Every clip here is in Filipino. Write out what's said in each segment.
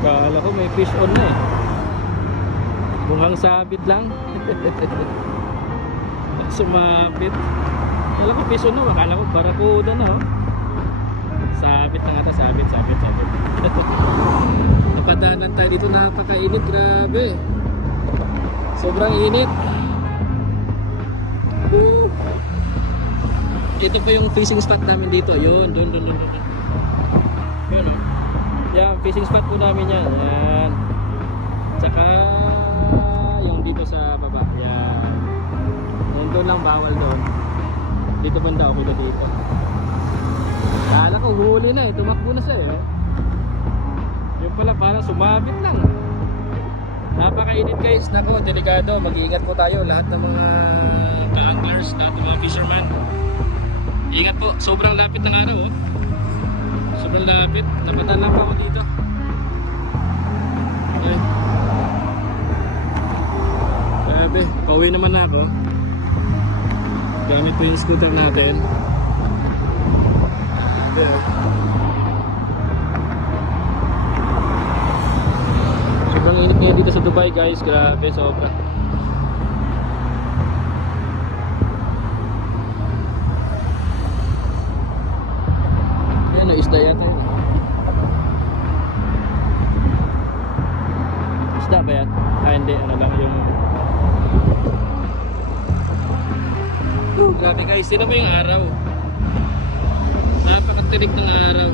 Kala ko may fish on na eh. Mukhang sabit lang. Sumapit. Kala ko fish on na. Akala ko barakuda na oh. Sabit na nga to, sabit, sabit, sabit. Napadanan tayo dito, napakainit, grabe. Sobrang init. Woo! Ito po yung fishing spot namin dito. Ayun, doon, doon, doon. doon. Yan, fishing spot po namin yan. Yan. Tsaka yung dito sa baba. Yan. Yan doon lang bawal doon. Dito banda okay na dito. Kala ko huli na eh. Tumakbo na siya eh. Yung pala parang sumabit lang. Napakainit guys. Nako, delikado. Mag-iingat po tayo. Lahat ng mga ka-anglers, lahat mga fisherman. Ingat po. Sobrang lapit ng araw oh. Sobrang lapit. Napatan lang po ako dito. Ayan. Grabe. Pauwi naman na ako. Gamit po yung scooter natin. Ayan. Sobrang init ngayon dito sa Dubai guys. Grabe, sobra. Ayan, no, isda yata yun. Isda ba yan? Ah, hindi. Ano yung... Grabe guys. Sino mo yung araw? Napakatirik ng araw.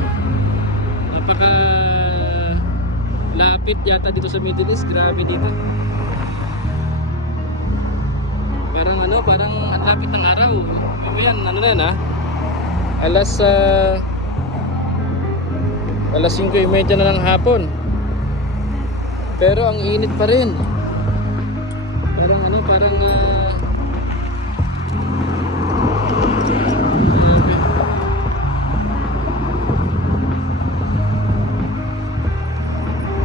Napaka lapit yata dito sa Middle East. Grabe dito. Parang ano, parang ang lapit ng araw. Yan, ano na yan ha? Alas ah, alas 5.30 na ng hapon. Pero ang init pa rin. Parang ano,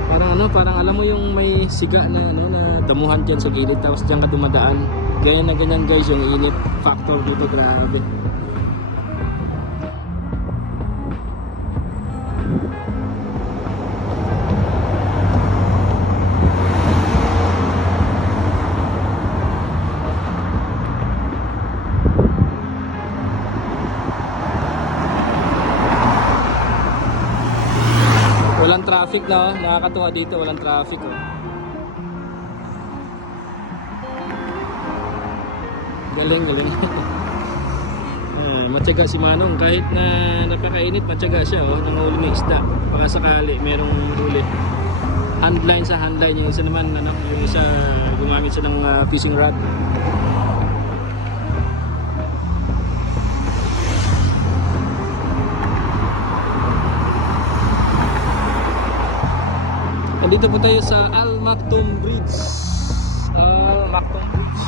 parang ano, parang alam mo yung may siga na ano na damuhan diyan sa gilid tapos diyan ka dumadaan. Ganyan na ganyan guys yung init factor dito grabe. Traffic na, nakakatuwa dito, walang traffic. Oh. Galing, galing. ah, matyaga si Manong, kahit na napakainit, matyaga siya, oh, nangahuli ng isda. Baka sakali, merong huli. Handline sa handline, yung isa naman, ano, yung isa gumamit siya ng ah, fishing rod. Nandito po tayo sa Al Maktoum Bridge. Al Maktoum Bridge.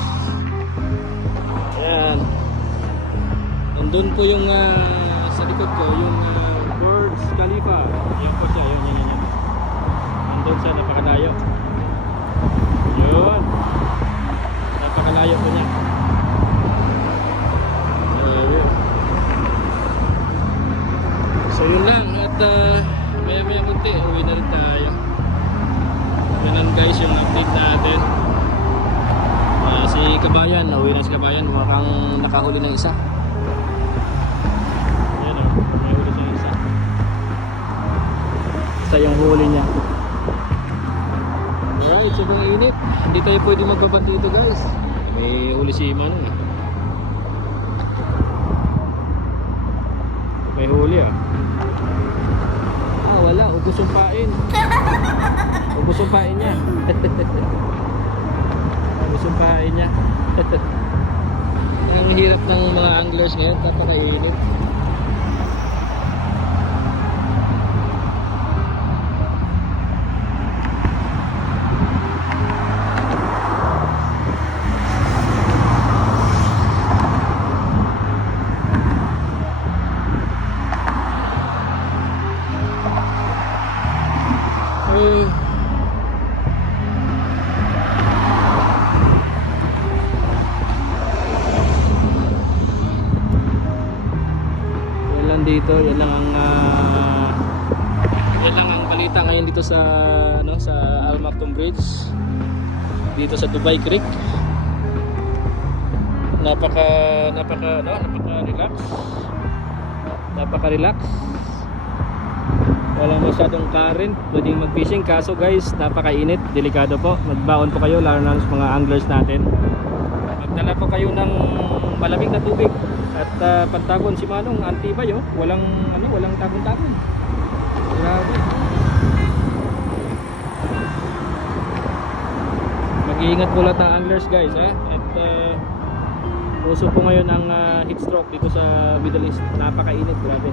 Ayan. Nandun po yung ah, sa likod ko, yung uh, Burj Khalifa. Yan po siya, yun, yun, yun. yun. Nandun siya, napakalayo. Yun. Napakalayo po niya. So yun lang at uh, maya maya kunti uwi na rin tayo. Ganun guys yung update natin. Ah, si Kabayan, uwi na si Kabayan, mukhang nakahuli ng isa. Yan o, may huli siyang isa. Isa yung huli niya. Alright, sobrang init. Hindi tayo pwede magbabad dito guys. May huli si Manong ah. May huli ah. Wala. Ubus yung pain. Ubus yung pain niya. Ubus yung pain niya. Ang hirap ng mga anglers ngayon. Napakainit. Dito, yan lang ang ah, yan lang ang balita ngayon dito sa ano sa Al Maktoum Bridge. Dito sa Dubai Creek. Napaka napaka ano, napaka relax napaka relax walang masyadong current pwedeng mag fishing kaso guys napakainit. Delikado po. Magbaon po kayo lalo na sa mga anglers natin magdala po kayo ng malamig na tubig. At ah, pantagon si Manong antibay oh. Walang ano walang tagon-tagon grabe. Mag-iingat po lahat ng anglers guys ha? At uh, uso po ngayon ang ah, heat stroke dito sa Middle East. Napakainit grabe.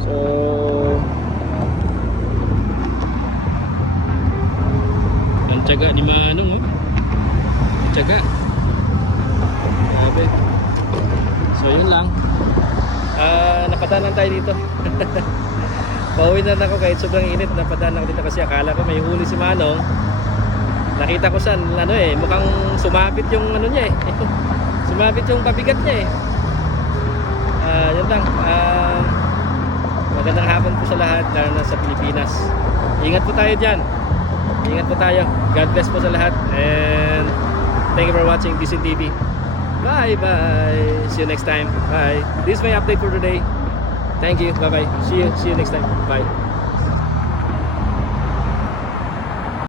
So ang tiyaga ni Manong oh. Ang tiyaga so yun lang. Ah napadanan tayo dito. Pauwi na ako kahit sobrang init napadanan ako dito kasi akala ko may huli si Manong. Nakita ko saan ano eh mukhang sumabit yung ano niya eh. Sumabit yung pabigat niya eh. Ah, yun lang. Ah, magandang hapon po sa lahat lalo na sa Pilipinas. Ingat po tayo dyan. Ingat po tayo. God bless po sa lahat. And thank you for watching Vision TV bye bye. See you next time. Bye. This is my update for today. Thank you. Bye bye see you. See you next time. Bye